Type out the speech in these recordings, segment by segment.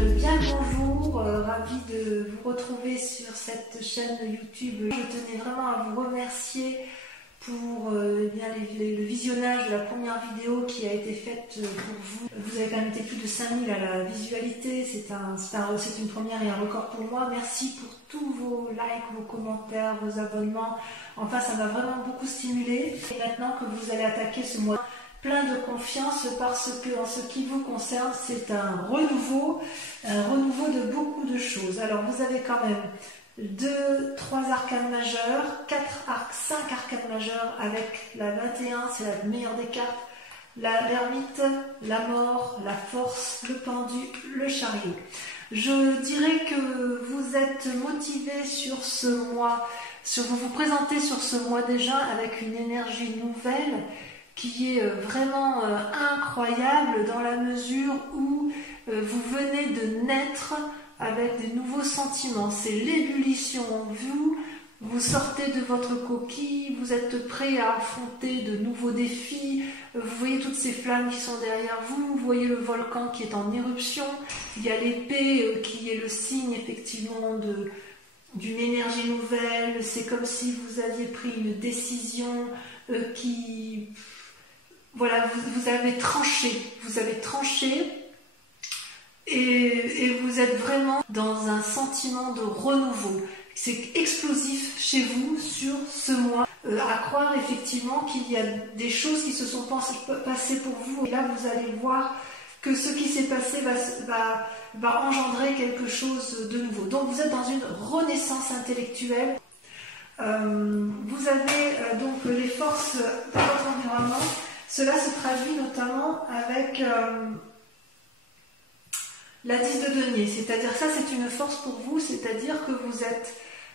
Bien le bonjour, ravie de vous retrouver sur cette chaîne YouTube. Je tenais vraiment à vous remercier pour le visionnage de la première vidéo qui a été faite pour vous. Vous avez quand même été plus de 5000 à la visualité, c'est une première et un record pour moi. Merci pour tous vos likes, vos commentaires, vos abonnements. Enfin, ça m'a vraiment beaucoup stimulé. Et maintenant que vous allez attaquer ce mois plein de confiance, parce que en ce qui vous concerne, c'est un renouveau de beaucoup de choses. Alors vous avez quand même 3 arcanes majeures, 5 arcanes majeures avec la 21, c'est la meilleure des cartes, l'ermite, la mort, la force, le pendu, le chariot. Je dirais que vous êtes motivé sur ce mois, vous vous présentez sur ce mois déjà avec une énergie nouvelle qui est vraiment incroyable dans la mesure où vous venez de naître avec des nouveaux sentiments. C'est l'ébullition en vous, vous sortez de votre coquille, vous êtes prêt à affronter de nouveaux défis, vous voyez toutes ces flammes qui sont derrière vous, vous voyez le volcan qui est en éruption, il y a l'épée qui est le signe effectivement d'une énergie nouvelle, c'est comme si vous aviez pris une décision qui... Voilà, vous avez tranché et vous êtes vraiment dans un sentiment de renouveau. C'est explosif chez vous sur ce mois. À croire effectivement qu'il y a des choses qui se sont passées pour vous. Et là, vous allez voir que ce qui s'est passé va engendrer quelque chose de nouveau. Donc, vous êtes dans une renaissance intellectuelle. Vous avez donc les forces de votre environnement. Cela se traduit notamment avec la 10 de denier, c'est-à-dire ça c'est une force pour vous, c'est-à-dire que vous êtes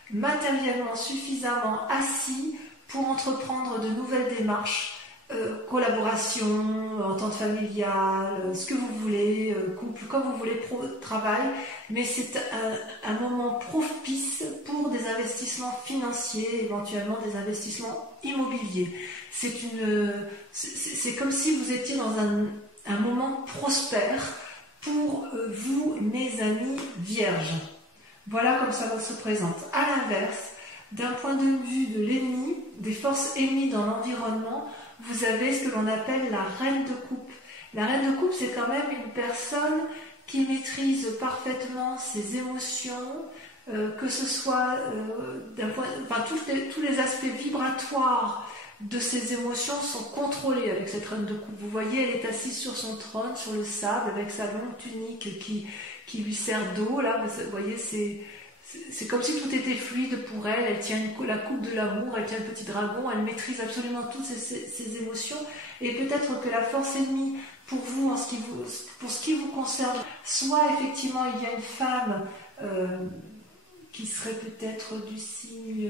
matériellement suffisamment assis pour entreprendre de nouvelles démarches, collaboration, entente familiale, ce que vous voulez, couple, comme vous voulez, travail, mais c'est un moment propice pour des investissements financiers, éventuellement des investissements immobiliers. C'est comme si vous étiez dans un moment prospère pour vous, mes amis vierges. Voilà comme ça se présente. À l'inverse, d'un point de vue de l'ennemi, des forces ennemies dans l'environnement, vous avez ce que l'on appelle la reine de coupe. La reine de coupe, c'est quand même une personne qui maîtrise parfaitement ses émotions, que ce soit tous les aspects vibratoires de ses émotions sont contrôlés avec cette reine de coupe. Vous voyez, elle est assise sur son trône, sur le sable, avec sa longue tunique qui lui sert d'eau. Là, vous voyez, c'est comme si tout était fluide pour elle. Elle tient la coupe de l'amour, elle tient le petit dragon, elle maîtrise absolument toutes ses émotions. Et peut-être que la force ennemie pour vous, pour ce qui vous concerne, soit effectivement il y a une femme qui serait peut-être du signe...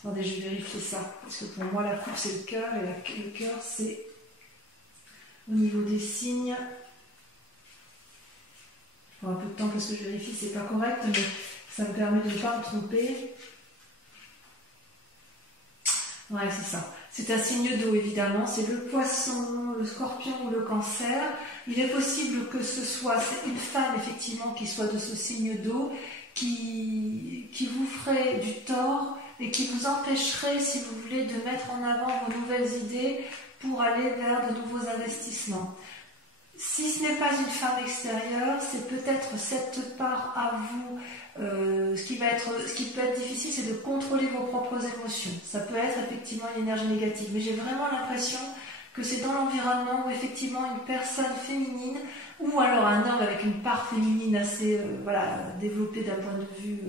Attendez, je vais vérifier ça, parce que pour moi la coupe c'est le cœur, et le cœur c'est au niveau des signes. Je prends un peu de temps parce que je vérifie, c'est pas correct, mais ça me permet de ne pas me tromper. Ouais, c'est ça. C'est un signe d'eau évidemment, c'est le poisson, le scorpion ou le cancer. Il est possible que ce soit une femme effectivement qui soit de ce signe d'eau, qui vous ferait du tort et qui vous empêcherait, si vous voulez, de mettre en avant vos nouvelles idées pour aller vers de nouveaux investissements. Si ce n'est pas une femme extérieure, c'est peut-être cette part à vous. Ce qui peut être difficile, c'est de contrôler vos propres émotions. Ça peut être effectivement une énergie négative, mais j'ai vraiment l'impression que c'est dans l'environnement où effectivement une personne féminine ou alors un homme avec une part féminine assez développée d'un point de vue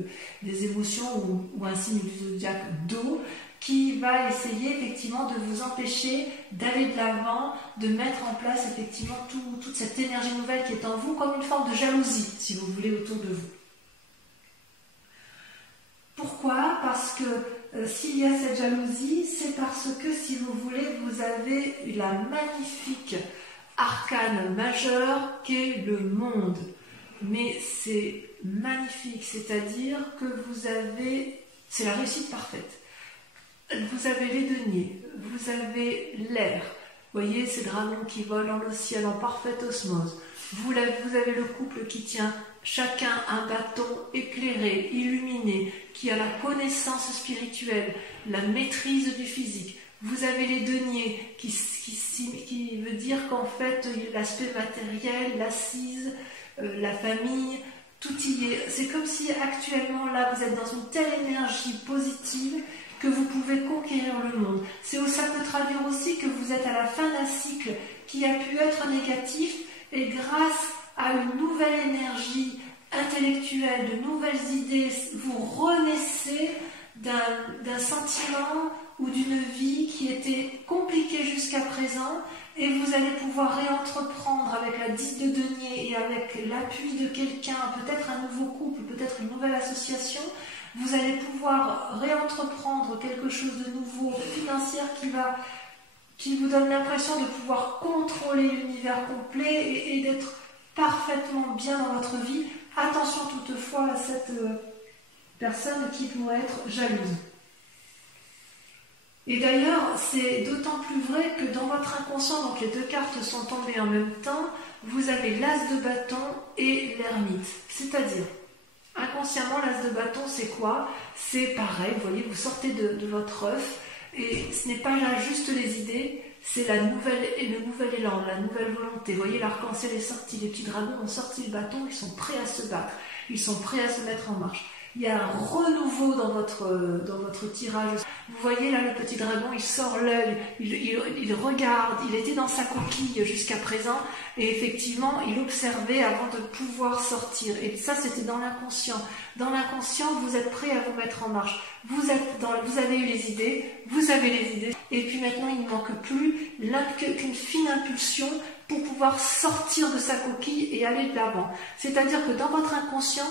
des émotions ou un signe du zodiaque d'eau qui va essayer effectivement de vous empêcher d'aller de l'avant, de mettre en place effectivement toute cette énergie nouvelle qui est en vous comme une forme de jalousie, si vous voulez, autour de vous. Pourquoi? Parce que s'il y a cette jalousie, c'est parce que, si vous voulez, vous avez la magnifique arcane majeure qu'est le monde. Mais c'est magnifique, c'est-à-dire que c'est la réussite parfaite. Vous avez les deniers, vous avez l'air. Vous voyez ces dragons qui volent dans le ciel en parfaite osmose. Vous avez le couple qui tient chacun un bâton éclairé, illuminé, qui a la connaissance spirituelle, la maîtrise du physique. Vous avez les deniers qui veut dire qu'en fait l'aspect matériel, l'assise, la famille, tout y est. C'est comme si actuellement là vous êtes dans une telle énergie positive que vous pouvez conquérir le monde. Ça peut traduire aussi que vous êtes à la fin d'un cycle qui a pu être négatif et grâce à une nouvelle énergie intellectuelle, de nouvelles idées, vous renaissez d'un sentiment ou d'une vie qui était compliquée jusqu'à présent et vous allez pouvoir réentreprendre avec la 10 de denier et avec l'appui de quelqu'un, peut-être un nouveau couple, peut-être une nouvelle association, vous allez pouvoir réentreprendre quelque chose de nouveau, financier, qui vous donne l'impression de pouvoir contrôler l'univers complet et d'être parfaitement bien dans votre vie. Attention toutefois à cette personne qui pourrait être jalouse. Et d'ailleurs, c'est d'autant plus vrai que dans votre inconscient, donc les deux cartes sont tombées en même temps, vous avez l'as de bâton et l'ermite. C'est-à-dire, inconsciemment, l'as de bâton, c'est quoi? C'est pareil, vous voyez, vous sortez de votre œuf, et ce n'est pas là juste les idées, c'est le nouvel élan, la nouvelle volonté. Vous voyez, l'arc-en-ciel est sorti, les petits dragons ont sorti le bâton, ils sont prêts à se battre, ils sont prêts à se mettre en marche. Il y a un renouveau dans votre tirage. Vous voyez là le petit dragon, il sort l'œil, il regarde, il était dans sa coquille jusqu'à présent et effectivement il observait avant de pouvoir sortir. Et ça c'était dans l'inconscient. Dans l'inconscient, vous êtes prêt à vous mettre en marche. Vous avez eu les idées, vous avez les idées. Et puis maintenant il ne manque plus qu'une fine impulsion pour pouvoir sortir de sa coquille et aller de l'avant. C'est-à-dire que dans votre inconscient,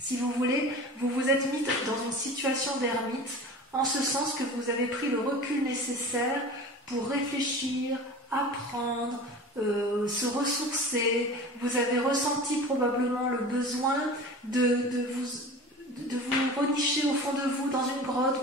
si vous voulez, vous vous êtes mis dans une situation d'ermite, en ce sens que vous avez pris le recul nécessaire pour réfléchir, apprendre, se ressourcer. Vous avez ressenti probablement le besoin de vous renicher au fond de vous dans une grotte.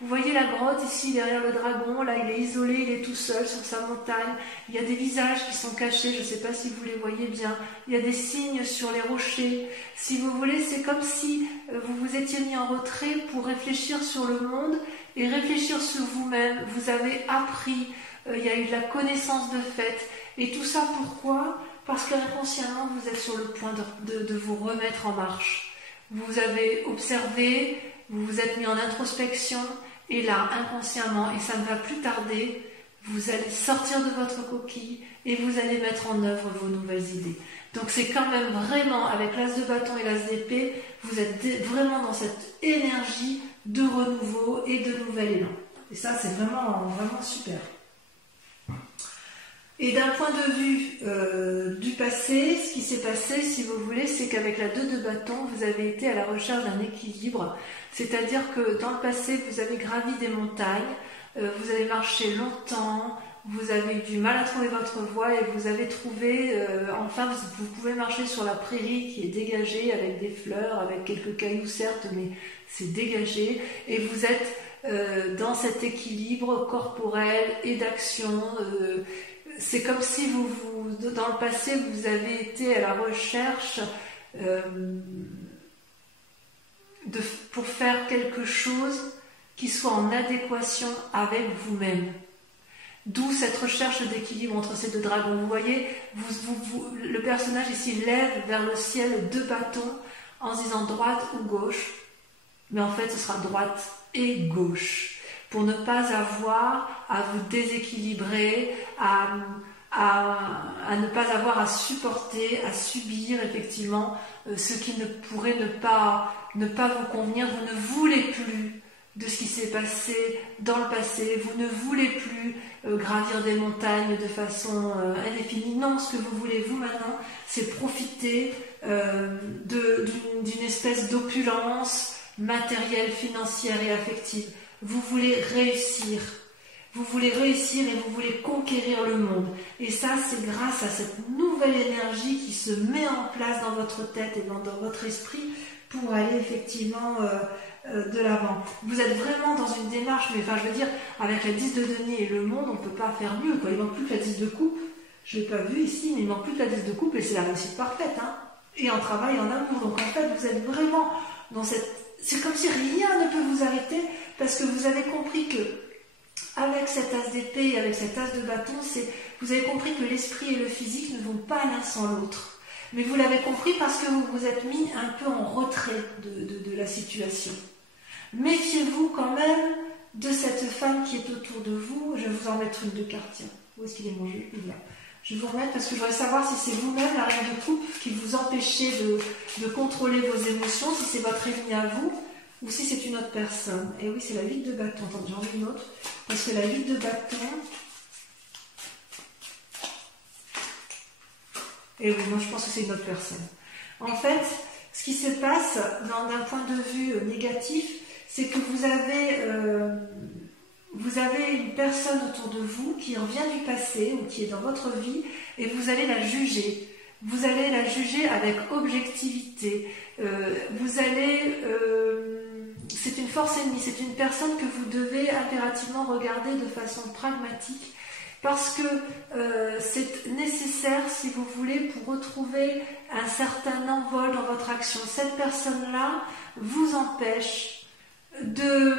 Vous voyez la grotte ici derrière le dragon, là il est isolé, il est tout seul sur sa montagne. Il y a des visages qui sont cachés, je ne sais pas si vous les voyez bien. Il y a des signes sur les rochers. Si vous voulez, c'est comme si vous vous étiez mis en retrait pour réfléchir sur le monde et réfléchir sur vous-même. Vous avez appris, il y a eu de la connaissance de fait. Et tout ça pourquoi? Parce qu'inconsciemment vous êtes sur le point de vous remettre en marche. Vous avez observé, vous vous êtes mis en introspection, et là, inconsciemment, et ça ne va plus tarder, vous allez sortir de votre coquille et vous allez mettre en œuvre vos nouvelles idées. Donc c'est quand même vraiment, avec l'as de bâton et l'as d'épée, vous êtes vraiment dans cette énergie de renouveau et de nouvel élan. Et ça, c'est vraiment, vraiment super. Et d'un point de vue du passé, ce qui s'est passé, si vous voulez, c'est qu'avec la 2 de bâton, vous avez été à la recherche d'un équilibre. C'est-à-dire que dans le passé, vous avez gravi des montagnes, vous avez marché longtemps, vous avez eu du mal à trouver votre voie et vous avez trouvé, enfin, vous pouvez marcher sur la prairie qui est dégagée avec des fleurs, avec quelques cailloux certes, mais c'est dégagé. Et vous êtes dans cet équilibre corporel et d'action. C'est comme si dans le passé, vous avez été à la recherche pour faire quelque chose qui soit en adéquation avec vous-même. D'où cette recherche d'équilibre entre ces deux dragons. Vous voyez, le personnage ici lève vers le ciel 2 bâtons en se disant droite ou gauche, mais en fait ce sera droite et gauche, pour ne pas avoir à vous déséquilibrer, à ne pas avoir à supporter, à subir effectivement ce qui ne pourrait ne pas vous convenir. Vous ne voulez plus de ce qui s'est passé dans le passé, vous ne voulez plus gravir des montagnes de façon indéfinie. Non, ce que vous voulez vous maintenant, c'est profiter d'une espèce d'opulence matérielle, financière et affective. Vous voulez réussir. Vous voulez réussir et vous voulez conquérir le monde. Et ça, c'est grâce à cette nouvelle énergie qui se met en place dans votre tête et dans votre esprit pour aller effectivement de l'avant. Vous êtes vraiment dans une démarche, mais enfin je veux dire, avec la 10 de denier et le monde, on ne peut pas faire mieux, quoi. Il ne manque plus que la 10 de coupe. Je ne l'ai pas vu ici, mais il manque plus que la 10 de coupe et c'est la réussite parfaite. Hein. Et en travail, en amour. Donc en fait, vous êtes vraiment dans cette... C'est comme si rien ne peut vous arrêter parce que vous avez compris que avec cet as d'épée et avec cet as de bâton, vous avez compris que l'esprit et le physique ne vont pas l'un sans l'autre. Mais vous l'avez compris parce que vous vous êtes mis un peu en retrait de la situation. Méfiez-vous quand même de cette femme qui est autour de vous. Je vais vous en mettre une de cartes. Tiens. Où est-ce qu'il est mon jeu? Il est là. Je vais vous remettre parce que je voudrais savoir si c'est vous-même, la reine de coupe, qui vous empêchez de contrôler vos émotions, si c'est votre ennemi à vous, ou si c'est une autre personne. Et oui, c'est la 8 de bâton. Attends, j'en ai une autre. Parce que la 8 de bâton... Et oui, moi je pense que c'est une autre personne. En fait, ce qui se passe d'un point de vue négatif, c'est que vous avez une personne autour de vous qui revient du passé ou qui est dans votre vie et vous allez la juger. Vous allez la juger avec objectivité. C'est une force ennemie, c'est une personne que vous devez impérativement regarder de façon pragmatique parce que c'est nécessaire si vous voulez pour retrouver un certain envol dans votre action. Cette personne-là vous empêche de...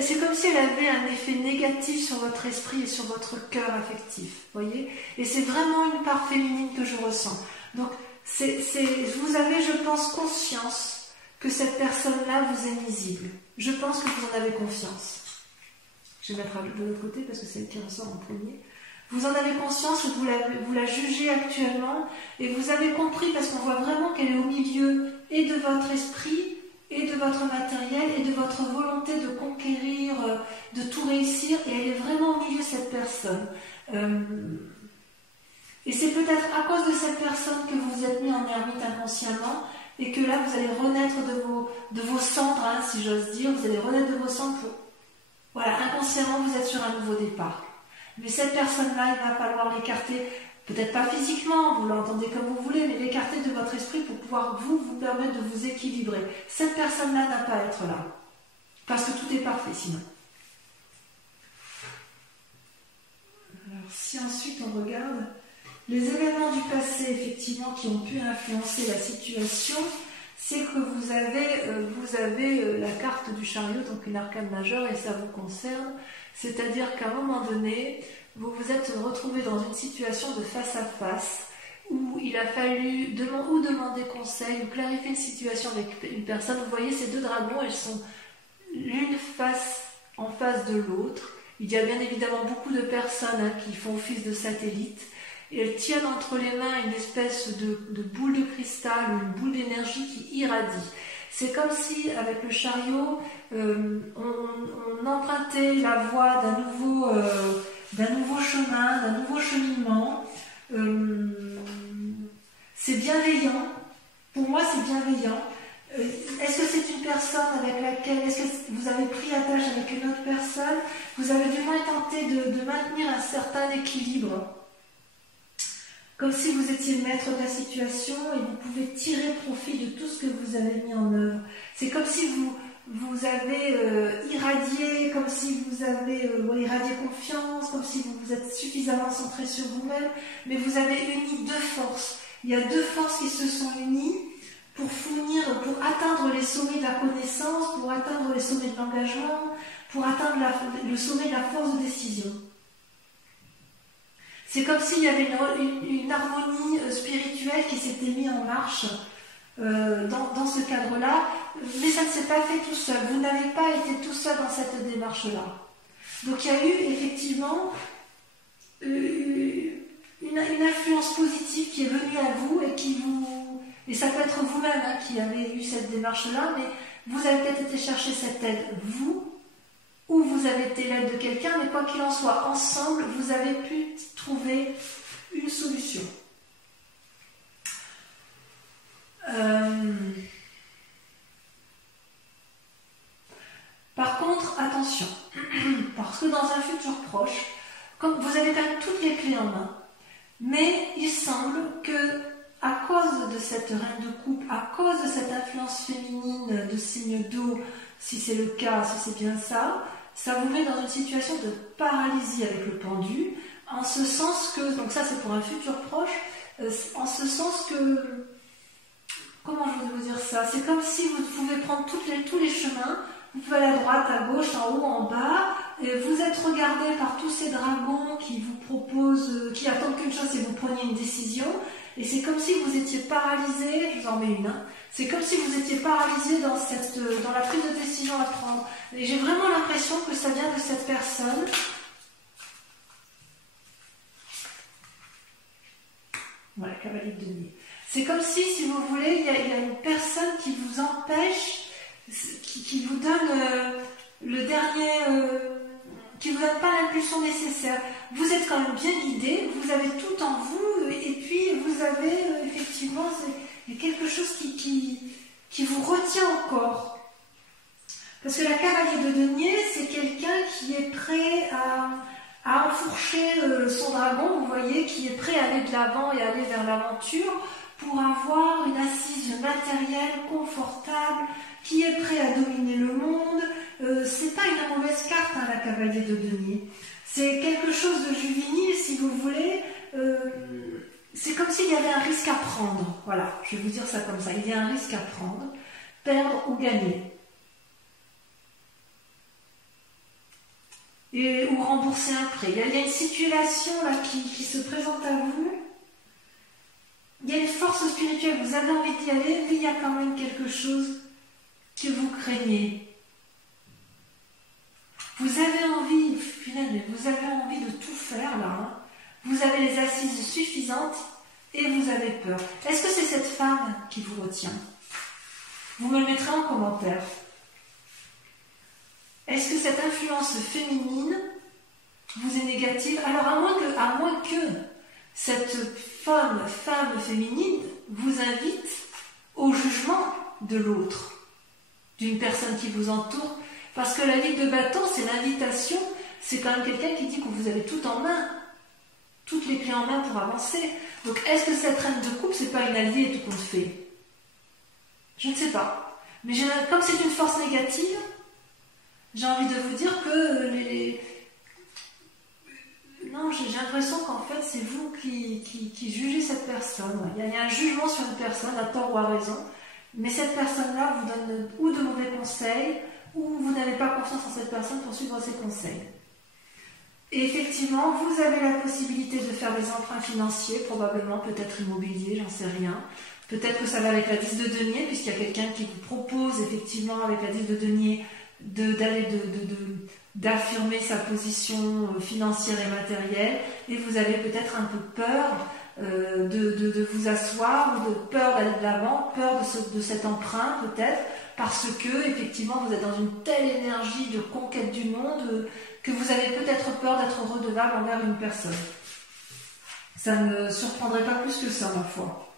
C'est comme si elle avait un effet négatif sur votre esprit et sur votre cœur affectif, voyez. Et c'est vraiment une part féminine que je ressens. Donc, vous avez, je pense, conscience que cette personne-là vous est nuisible. Je pense que vous en avez conscience. Je vais mettre de l'autre côté parce que c'est elle qui ressort en premier. Vous en avez conscience que vous la jugez actuellement et vous avez compris parce qu'on voit vraiment qu'elle est au milieu et de votre esprit et de votre matériel et de votre volonté de conquérir, de tout réussir, et elle est vraiment au milieu, cette personne. Et c'est peut-être à cause de cette personne que vous vous êtes mis en ermite inconsciemment, et que là vous allez renaître de vos cendres, hein, si j'ose dire, vous allez renaître de vos cendres pour... Voilà, inconsciemment vous êtes sur un nouveau départ. Mais cette personne-là, il va falloir l'écarter, peut-être pas physiquement, vous l'entendez comme vous voulez, mais l'écarter de votre esprit pour pouvoir vous permettre de vous équilibrer. Cette personne-là n'a pas à être là. Parce que tout est parfait sinon. Alors si ensuite on regarde les événements du passé, effectivement, qui ont pu influencer la situation, c'est que vous avez la carte du chariot, donc une arcane majeure, et ça vous concerne. C'est-à-dire qu'à un moment donné, vous vous êtes retrouvé dans une situation de face à face où il a fallu demander conseil ou clarifier une situation avec une personne. Vous voyez ces deux dragons, elles sont l'une en face de l'autre. Il y a bien évidemment beaucoup de personnes qui font office de satellites et elles tiennent entre les mains une espèce de boule de cristal ou une boule d'énergie qui irradie. C'est comme si, avec le chariot, on empruntait la voie d'un nouveau chemin, d'un nouveau cheminement. C'est bienveillant. Pour moi, c'est bienveillant. Est-ce que c'est une personne avec laquelle... Est-ce que vous avez pris attache avec une autre personne? Vous avez du moins tenté de maintenir un certain équilibre. Comme si vous étiez le maître de la situation et vous pouvez tirer profit de tout ce que vous avez mis en œuvre. C'est comme si vous avez irradié, comme si vous avez irradié confiance, comme si vous vous êtes suffisamment centré sur vous-même, mais vous avez uni deux forces. Il y a deux forces qui se sont unies pour atteindre les sommets de la connaissance, pour atteindre les sommets de l'engagement, pour atteindre le sommet de la force de décision. C'est comme s'il y avait une harmonie spirituelle qui s'était mise en marche dans ce cadre-là, mais ça ne s'est pas fait tout seul. Vous n'avez pas été tout seul dans cette démarche-là. Donc il y a eu effectivement une influence positive qui est venue à vous et ça peut être vous-même qui avez eu cette démarche-là, mais vous avez peut-être été chercher cette aide, vous, ou vous avez été l'aide de quelqu'un, mais quoi qu'il en soit, ensemble, vous avez pu trouver une solution. Par contre, attention, parce que dans un futur proche, comme vous avez quand même toutes les clés en main, mais il semble que, à cause de cette reine de coupe, à cause de cette influence féminine de signe d'eau, si c'est le cas, si c'est bien ça, ça vous met dans une situation de paralysie avec le pendu, en ce sens que, donc ça c'est pour un futur proche, en ce sens que, comment je vais vous dire ça, c'est comme si vous pouvez prendre tous les chemins, vous pouvez aller à droite, à gauche, en haut, en bas, et vous êtes regardé par tous ces dragons qui vous proposent, qui attendent qu'une chose, c'est que vous preniez une décision, et c'est comme si vous étiez paralysé, je vous en mets une, hein, c'est comme si vous étiez paralysé dans la prise de décision à prendre. Et j'ai vraiment l'impression que ça vient de cette personne. Voilà, cavalier de denier. C'est comme si vous voulez, il y a une personne qui vous empêche, qui vous donne le dernier, qui vous donne pas l'impulsion nécessaire. Vous êtes quand même bien guidé, vous avez tout en vous, et puis vous avez effectivement il y a quelque chose qui vous retient encore. Parce que la cavalier de denier, c'est quelqu'un qui est prêt à enfourcher son dragon, vous voyez, qui est prêt à aller de l'avant et aller vers l'aventure pour avoir une assise matérielle confortable, qui est prêt à dominer le monde. C'est pas une mauvaise carte, hein, la cavalier de denier. C'est quelque chose de juvénile, si vous voulez. C'est comme s'il y avait un risque à prendre. Voilà, je vais vous dire ça comme ça. Il y a un risque à prendre, perdre ou gagner. Ou rembourser un prêt. Il y a une situation là qui se présente à vous. Il y a une force spirituelle, vous avez envie d'y aller, mais il y a quand même quelque chose que vous craignez. Vous avez envie, finalement, vous avez envie de tout faire là. Hein. Vous avez les assises suffisantes et vous avez peur. Est-ce que c'est cette femme qui vous retient? Vous me le mettrez en commentaire. Est-ce que cette influence féminine vous est négative? Alors à moins que cette femme féminine vous invite au jugement de l'autre, d'une personne qui vous entoure, parce que la ligue de bâton, c'est l'invitation, c'est quand même quelqu'un qui dit que vous avez tout en main, toutes les clés en main pour avancer. Donc est-ce que cette reine de coupe, c'est pas une alliée tout compte fait? Je ne sais pas. Mais comme c'est une force négative, j'ai envie de vous dire que non, j'ai l'impression qu'en fait, c'est vous qui jugez cette personne. Il y a un jugement sur une personne, à tort ou à raison, mais cette personne-là vous donne ou de mauvais conseils, ou vous n'avez pas confiance en cette personne pour suivre ses conseils. Et effectivement, vous avez la possibilité de faire des emprunts financiers, probablement, peut-être immobilier, j'en sais rien. Peut-être que ça va avec la 10 de denier, puisqu'il y a quelqu'un qui vous propose, effectivement, avec la 10 de denier, d'affirmer sa position financière et matérielle, et vous avez peut-être un peu peur de vous asseoir, ou de peur d'aller de l'avant, peur de cet emprunt peut-être, parce que effectivement vous êtes dans une telle énergie de conquête du monde que vous avez peut-être peur d'être redevable envers une personne. Ça ne surprendrait pas plus que ça, ma foi.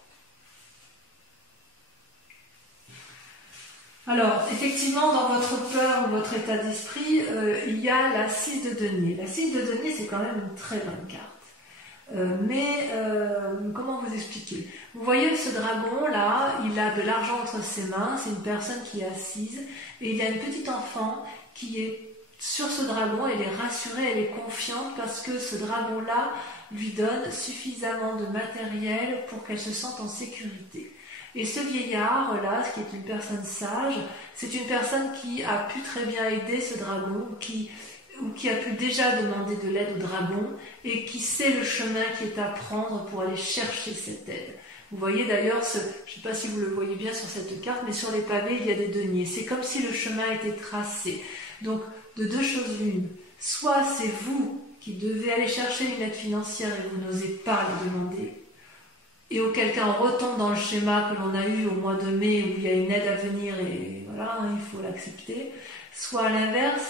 Alors, effectivement, dans votre peur ou votre état d'esprit, il y a la 6 de denier. La 6 de denier, c'est quand même une très bonne carte. Comment vous expliquer? Vous voyez ce dragon-là, il a de l'argent entre ses mains, c'est une personne qui est assise, et il y a une petite enfant qui est sur ce dragon, elle est rassurée, elle est confiante, parce que ce dragon-là lui donne suffisamment de matériel pour qu'elle se sente en sécurité. Et ce vieillard-là, qui est une personne sage, c'est une personne qui a pu très bien aider ce dragon, qui a pu déjà demander de l'aide au dragon, et qui sait le chemin qui est à prendre pour aller chercher cette aide. Vous voyez d'ailleurs, je ne sais pas si vous le voyez bien sur cette carte, mais sur les pavés, il y a des deniers. C'est comme si le chemin était tracé. Donc, de deux choses l'une. Soit c'est vous qui devez aller chercher une aide financière et vous n'osez pas la demander, et auquel cas on retombe dans le schéma que l'on a eu au mois de mai où il y a une aide à venir et voilà, il faut l'accepter. Soit à l'inverse,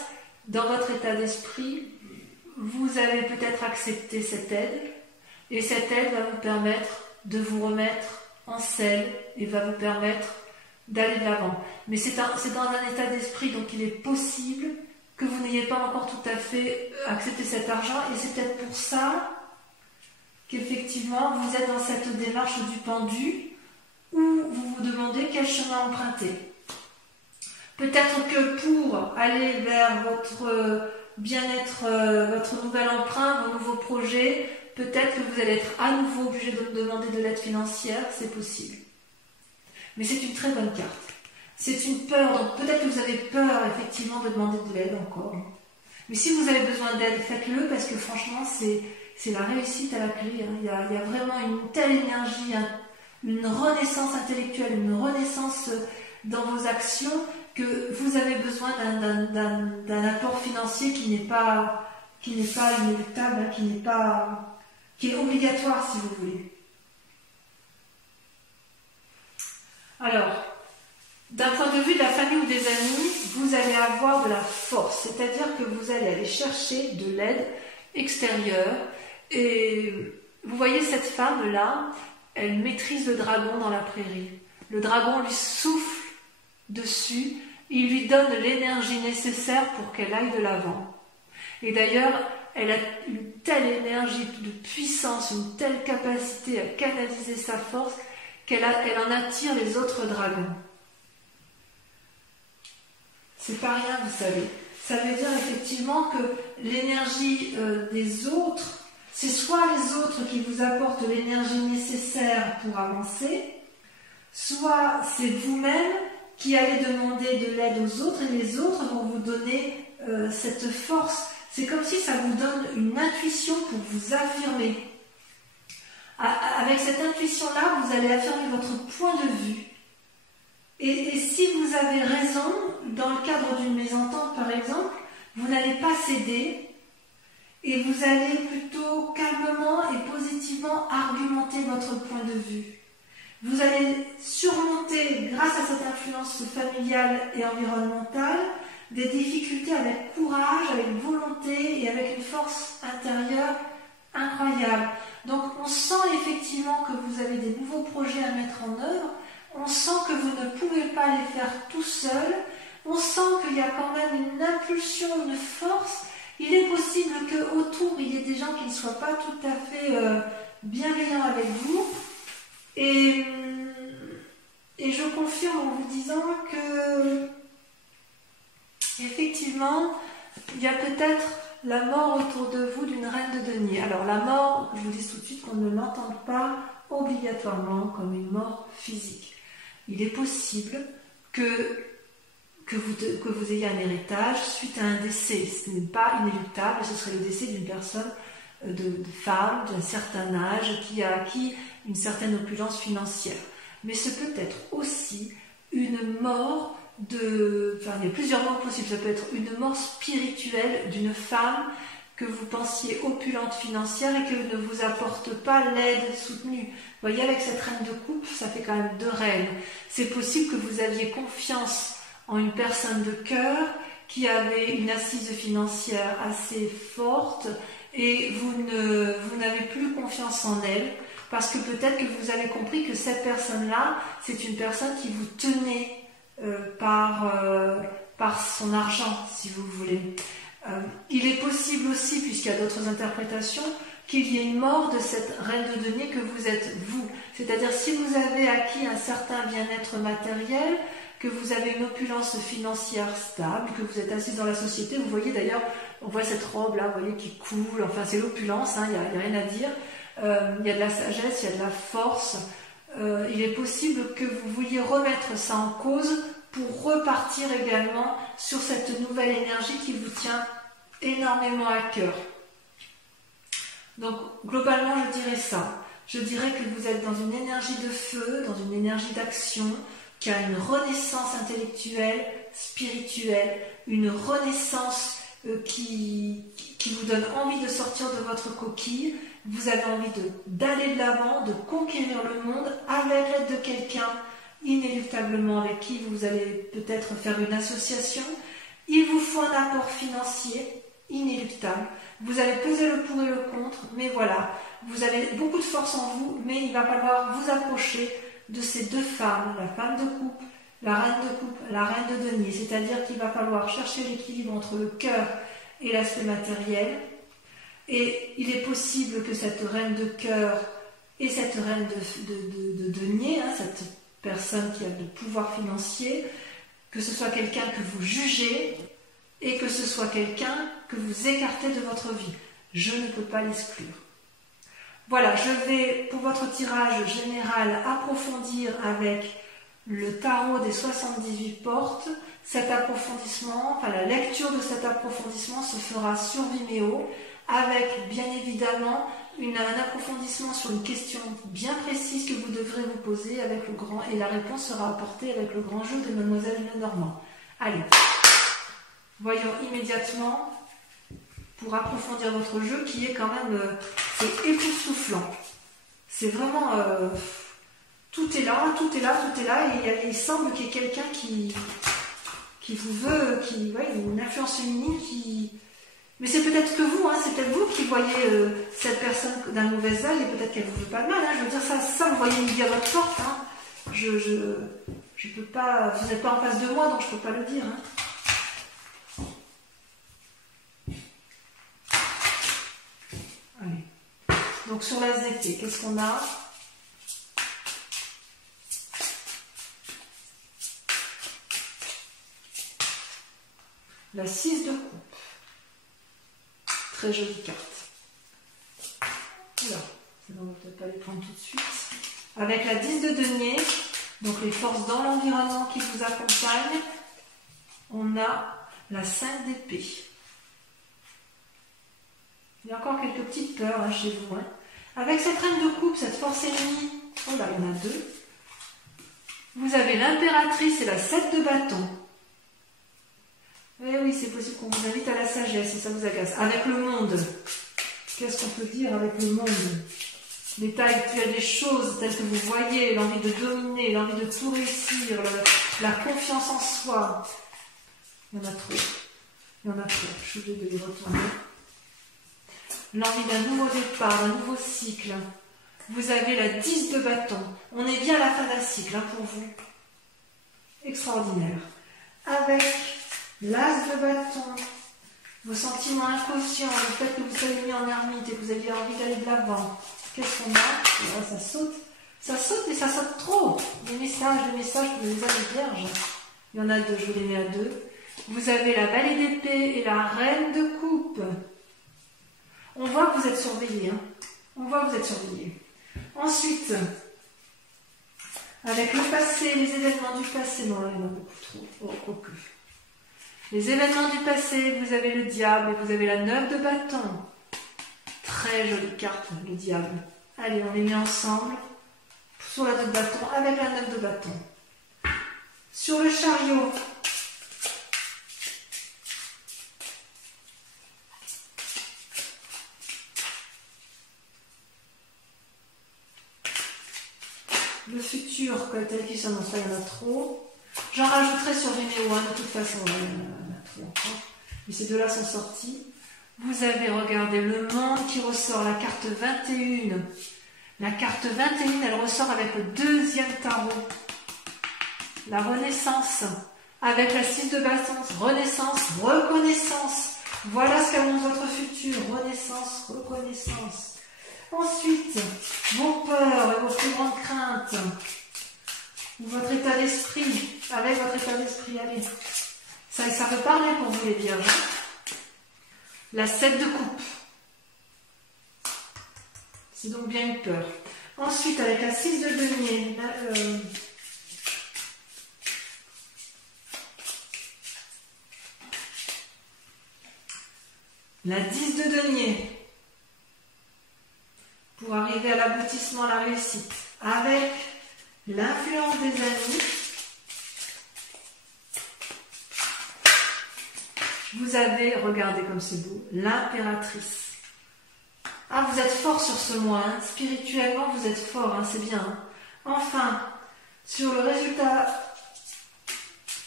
dans votre état d'esprit, vous avez peut-être accepté cette aide, et cette aide va vous permettre de vous remettre en selle et va vous permettre d'aller de l'avant. Mais c'est dans un état d'esprit, donc il est possible que vous n'ayez pas encore tout à fait accepté cet argent, et c'est peut-être pour ça qu'effectivement vous êtes dans cette démarche du pendu où vous vous demandez quel chemin emprunter. Peut-être que pour aller vers votre bien-être, votre nouvel emprunt, vos nouveaux projets, peut-être que vous allez être à nouveau obligé de demander de l'aide financière, c'est possible. Mais c'est une très bonne carte. C'est une peur, donc peut-être que vous avez peur effectivement de demander de l'aide encore. Mais si vous avez besoin d'aide, faites-le parce que franchement, c'est la réussite à la clé. Hein. Il y a vraiment une telle énergie, une renaissance intellectuelle, une renaissance dans vos actions que vous avez besoin d'un apport financier qui n'est pas inéluctable, hein, qui est obligatoire si vous voulez. Alors, d'un point de vue de la famille ou des amis, vous allez avoir de la force, c'est-à-dire que vous allez aller chercher de l'aide extérieure. Et vous voyez cette femme-là, elle maîtrise le dragon dans la prairie. Le dragon lui souffle dessus, il lui donne l'énergie nécessaire pour qu'elle aille de l'avant. Et d'ailleurs, elle a une telle énergie de puissance, une telle capacité à canaliser sa force qu'elle en attire les autres dragons. C'est pas rien, vous savez. Ça veut dire effectivement que l'énergie des autres, c'est soit les autres qui vous apportent l'énergie nécessaire pour avancer, soit c'est vous-même qui allez demander de l'aide aux autres et les autres vont vous donner cette force. C'est comme si ça vous donne une intuition pour vous affirmer. Avec cette intuition-là, vous allez affirmer votre point de vue. Et si vous avez raison, dans le cadre d'une mésentente par exemple, vous n'allez pas céder et vous allez plutôt calmement et positivement argumenter votre point de vue. Vous allez surmonter, grâce à cette influence familiale et environnementale, des difficultés avec courage, avec volonté et avec une force intérieure incroyable. Donc on sent effectivement que vous avez des nouveaux projets à mettre en œuvre, on sent que vous ne pouvez pas les faire tout seul, on sent qu'il y a quand même une impulsion, une force. Il est possible qu'autour il y ait des gens qui ne soient pas tout à fait bienveillants avec vous. Et je confirme en vous disant que effectivement, il y a peut-être la mort autour de vous d'une reine de denier. Alors la mort, je vous dis tout de suite qu'on ne l'entende pas obligatoirement comme une mort physique. Il est possible que vous ayez un héritage suite à un décès. Ce n'est pas inéluctable, ce serait le décès d'une personne, de femme d'un certain âge qui a acquis une certaine opulence financière. Mais ce peut être aussi une mort il y a plusieurs morts possibles. Ça peut être une mort spirituelle d'une femme que vous pensiez opulente financière et qui ne vous apporte pas l'aide soutenue. Vous voyez, avec cette reine de coupe, ça fait quand même 2 reines. C'est possible que vous aviez confiance en une personne de cœur qui avait une assise financière assez forte et vous n'avez plus confiance en elle parce que peut-être que vous avez compris que cette personne-là, c'est une personne qui vous tenait par son argent, si vous voulez. Il est possible aussi, puisqu'il y a d'autres interprétations, qu'il y ait une mort de cette reine de denier que vous êtes vous. C'est-à-dire si vous avez acquis un certain bien-être matériel, que vous avez une opulence financière stable, que vous êtes assise dans la société, vous voyez d'ailleurs, on voit cette robe là, vous voyez, qui coule, enfin c'est l'opulence, hein, il n'y a rien à dire. Il y a de la sagesse, il y a de la force. Il est possible que vous vouliez remettre ça en cause pour repartir également sur cette nouvelle énergie qui vous tient énormément à cœur. Donc globalement je dirais ça. Je dirais que vous êtes dans une énergie de feu, dans une énergie d'action, qui a une renaissance intellectuelle, spirituelle, une renaissance qui vous donne envie de sortir de votre coquille. Vous avez envie d'aller de l'avant, de conquérir le monde avec l'aide de quelqu'un inéluctablement avec qui vous allez peut-être faire une association. Il vous faut un apport financier inéluctable. Vous allez peser le pour et le contre, mais voilà, vous avez beaucoup de force en vous, mais il va falloir vous approcher de ces 2 femmes, la femme de coupe, la reine de coupe, la reine de denier. C'est-à-dire qu'il va falloir chercher l'équilibre entre le cœur et l'aspect matériel. Et il est possible que cette reine de cœur et cette reine de denier, hein, cette personne qui a de pouvoir financier, que ce soit quelqu'un que vous jugez et que ce soit quelqu'un que vous écartez de votre vie. Je ne peux pas l'exclure. Voilà, je vais pour votre tirage général approfondir avec le tarot des 78 portes. Cet approfondissement, enfin la lecture de cet approfondissement se fera sur Vimeo avec bien évidemment un approfondissement sur une question bien précise que vous devrez vous poser avec le grand, et la réponse sera apportée avec le grand jeu de Mademoiselle Lenormand. Allez, voyons immédiatement pour approfondir votre jeu qui est quand même c'est époustouflant. C'est vraiment tout est là, tout est là, tout est là, et il semble qu'il y ait quelqu'un qui vous veut, ouais, une influence féminine qui... Mais c'est peut-être que vous, hein, c'est peut-être vous qui voyez cette personne d'un mauvais œil, et peut-être qu'elle vous veut pas de mal, hein, je veux dire ça vous voyez midi à votre porte, hein. Je peux pas, vous n'êtes pas en face de moi, donc je peux pas le dire, hein. Allez. Donc sur la ZT, qu'est-ce qu'on a? La 6 de coupe. Très jolie carte. Alors, on ne va peut-être pas les prendre tout de suite. Avec la 10 de denier, donc les forces dans l'environnement qui vous accompagnent, on a la 5 d'épée. Il y a encore quelques petites peurs hein, chez vous. Hein. Avec cette reine de coupe, cette force ennemie, oh là, il y en a deux. Vous avez l'impératrice et la 7 de bâton. Eh oui, c'est possible qu'on vous invite à la sagesse et ça vous agace. Avec le monde, qu'est-ce qu'on peut dire avec le monde? L'état actuel des choses telles que vous voyez, l'envie de dominer, l'envie de tout réussir, la confiance en soi. Il y en a trop. Il y en a trop. Je suis obligée de les retourner. L'envie d'un nouveau départ, d'un nouveau cycle. Vous avez la 10 de bâton. On est bien à la fin d'un cycle hein, pour vous. Extraordinaire. Avec l'as de bâton, vos sentiments inconscients, le fait que vous soyez mis en ermite et que vous aviez envie d'aller de l'avant. Qu'est-ce qu'on a? Là, ça saute. Ça saute et ça saute trop. Des messages pour les âmes vierges. Il y en a deux, je vous les mets à deux. Vous avez la valée d'épée et la reine de coupe. On voit que vous êtes surveillé. Hein. On voit que vous êtes surveillé. Ensuite, avec le passé, les événements du passé, non, là, il y en a beaucoup trop. Oh, quoique. Les événements du passé, vous avez le diable et vous avez la 9 de bâton. Très jolie carte, le diable. Allez, on les met ensemble sur la 2 de bâton avec la 9 de bâton. Sur le chariot, le futur, tel qu'il s'annonce, il y en a trop. J'en rajouterai sur Vimeo, hein, de toute façon, il y en a trop encore. Mais ces deux-là sont sortis. Vous avez, regardé le monde qui ressort, la carte 21. La carte 21, elle ressort avec le deuxième tarot. La renaissance. Avec la 6 de bâton, renaissance, reconnaissance. Voilà ce qu'annonce votre futur. Renaissance, reconnaissance. Ensuite, vos peurs et vos plus grandes craintes. Votre état d'esprit. Avec votre état d'esprit, allez. Ça peut parler pour vous les vierges. La 7 de coupe. C'est donc bien une peur. Ensuite, avec la 6 de denier, la 10 de denier, pour arriver à l'aboutissement, à la réussite. Avec l'influence des amis, vous avez, regardez comme c'est beau, l'impératrice. Ah, vous êtes fort sur ce mois, hein. Spirituellement, vous êtes fort, hein, c'est bien. Hein. Enfin, sur le résultat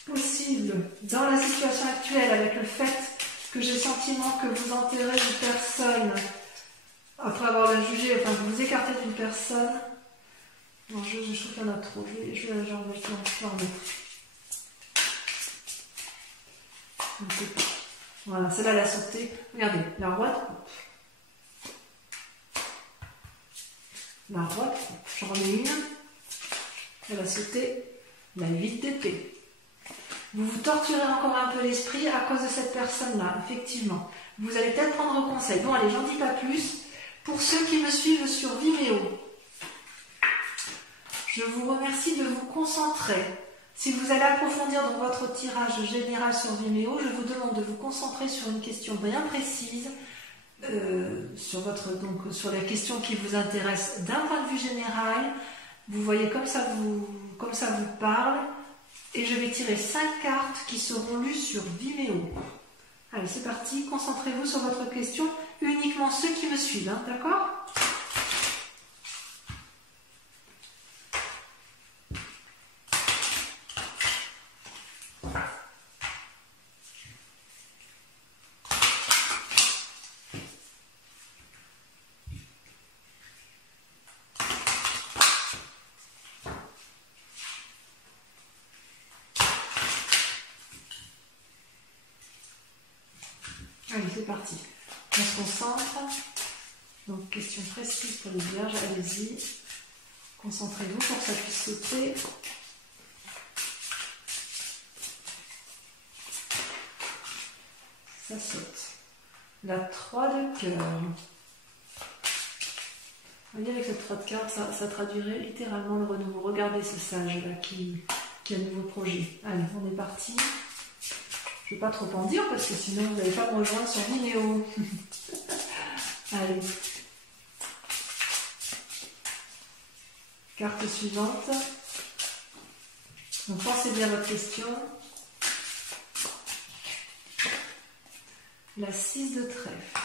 possible dans la situation actuelle, avec le fait que j'ai le sentiment que vous enterrez une personne, après avoir la jugée, enfin, vous vous écartez d'une personne. Non, je trouve qu'il y en a trop, je vais en mettre. Je ne sais pas. Voilà, celle-là, elle a sauté. Regardez, la roi de coupe. La roi de coupe. J'en remets une. Elle a sauté la 8 d'épée. Vous vous torturez encore un peu l'esprit à cause de cette personne-là, effectivement. Vous allez peut-être prendre conseil. Bon, allez, j'en dis pas plus. Pour ceux qui me suivent sur Vimeo, je vous remercie de vous concentrer. Si vous allez approfondir dans votre tirage général sur Vimeo, je vous demande de vous concentrer sur une question bien précise, sur les questions qui vous intéressent d'un point de vue général. Vous voyez comme ça vous parle. Et je vais tirer 5 cartes qui seront lues sur Vimeo. Allez, c'est parti. Concentrez-vous sur votre question. Uniquement ceux qui me suivent, hein, d'accord ? Allez, c'est parti. On se concentre. Donc, question précise pour les vierges. Allez-y. Concentrez-vous pour que ça puisse sauter. Ça saute. La 3 de cœur. Vous voyez, avec cette 3 de cœur, ça traduirait littéralement le renouveau. Regardez ce sage-là qui a un nouveau projet. Allez, on est parti. Je ne vais pas trop en dire parce que sinon vous n'allez pas me rejoindre sur Vimeo. Allez. Carte suivante. Donc pensez bien à votre question. La 6 de trèfle.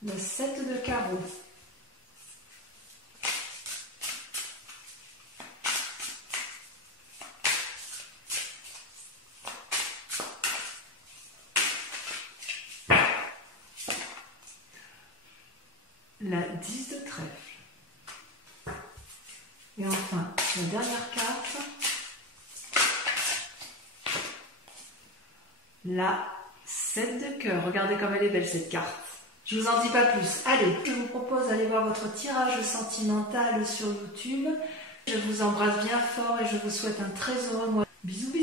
Le 7 de carreau. La 10 de trèfle. Et enfin, la dernière carte. La 7 de cœur. Regardez comme elle est belle cette carte. Je vous en dis pas plus. Allez, je vous propose d'aller voir votre tirage sentimental sur YouTube. Je vous embrasse bien fort et je vous souhaite un très heureux mois. Bisous, bisous.